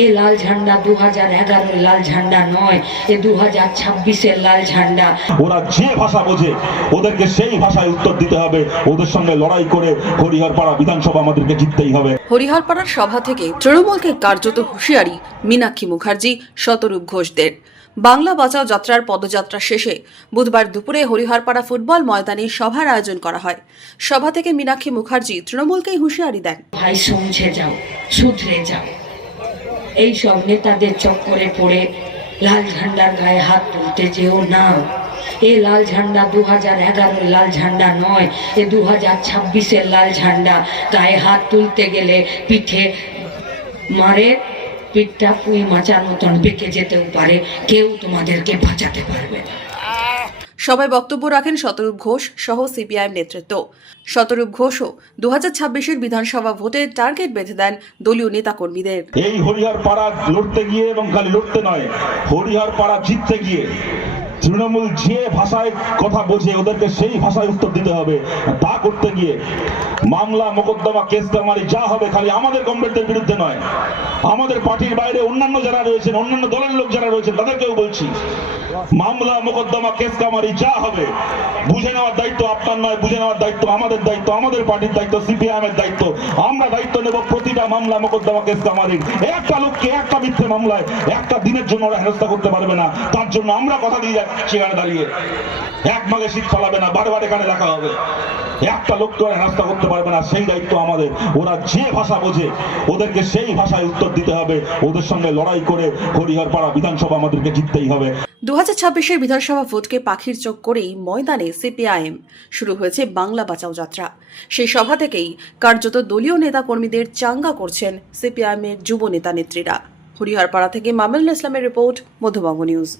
এ লাল ঝান্ডা 2011-এর লাল ঝান্ডা নয়, এ 2026-এর লাল ঝান্ডা। ওরা যে ভাষা বোঝে ওদেরকে সেই ভাষায় উত্তর দিতে হবে। ওদের সঙ্গে লড়াই করে হরিহরপাড়া বিধানসভা আমাদেরকে জিততেই হবে। হরিহরপাড়ার সভা থেকে তৃণমূলকে কার্যত হুঁশিয়ারি মীনাক্ষী মুখার্জি, শতরূপ ঘোষদের। বাংলা বাঁচাও যাত্রার পদযাত্রা শেষে বুধবার দুপুরে হরিহরপাড়া ফুটবল ময়দানে সভার আয়োজন করা হয়। সভা থেকে মীনাক্ষী মুখার্জি তৃণমূলকেই হুঁশিয়ারি দেন। ভাই সমঝে যাও, শুধরে যাও। এই সব নেতাদের চক্করে পড়ে লাল ঝান্ডার গায়ে হাত তুলতে যেও না। এ লাল ঝান্ডা 2011-এর লাল ঝান্ডা নয়, এ 2026-এর লাল ঝান্ডা। গায়ে হাত তুলতে গেলে পিঠে মারে, পিঠটা পুঁই মাচার মতন বেঁকে যেতেও পারে, কেউ তোমাদেরকে বাঁচাতে পারবে না। সবাই বক্তব্য রাখেন শতরূপ ঘোষ সহ সিপিআইএম নেতৃত্ব। শতরূপ ঘোষও 2026-এর বিধানসভা ভোটের টার্গেট বেঁধে দেন দলীয় নেতাকর্মীদের। এই হরিহরপাড়া লড়তে গিয়ে, এবং খালি লড়তে নয়, হরিহরপাড়া জিততে গিয়ে তৃণমূল যে ভাষায় কথা বোঝে ওদেরকে সেই ভাষায় উত্তর দিতে হবে। তা করতে গিয়ে মামলা মোকদ্দমা কেস কামারি যা হবে খালি আমাদের কমরেডদের বিরুদ্ধে নয়, আমাদের পার্টির বাইরে অন্যান্য যারা রয়েছেন, অন্যান্য দলের লোক যারা রয়েছেন তাদেরকেও বলছি, মামলা মোকদ্দমা কেস কামারি যা হবে বুঝে নেওয়ার দায়িত্ব আপনার নয়, বুঝে নেওয়ার দায়িত্ব আমাদের দায়িত্ব, আমাদের পার্টির দায়িত্ব, সিপিআইএম এর দায়িত্ব। আমরা দায়িত্ব নেব প্রতিটা মামলা মোকদ্দমা কেস কামারির। একটা লোককে একটা মিথ্যে মামলায় একটা দিনের জন্য ওরা হেনস্থা করতে পারবে না। তার জন্য আমরা কথা দিয়ে যাচ্ছি সেখানে দাঁড়িয়ে, এক মাগে শীত ফলাবে না, বারবার এখানে দেখা হবে। একটা লোক তো হেনস্থা করতে পারবে না, সেই দায়িত্ব আমাদের। ওরা যে ভাষা বোঝে ওদেরকে সেই ভাষায় উত্তর দিতে হবে। ওদের সঙ্গে লড়াই করে হরিহরপাড়া বিধানসভা আমাদেরকে জিততেই হবে। 2026-এর বিধানসভা ভোটকে পাখির চোখ করেই ময়দানে সিপিআইএম শুরু হয়েছে বাংলা বাঁচাও যাত্রা। সেই সভা থেকেই কার্যত দলীয় নেতাকর্মীদের চাঙ্গা করছেন সিপিআইএমের যুব নেতা নেত্রীরা। হরিহরপাড়া থেকে মামুনুল ইসলামের রিপোর্ট, মধ্যবঙ্গ নিউজ।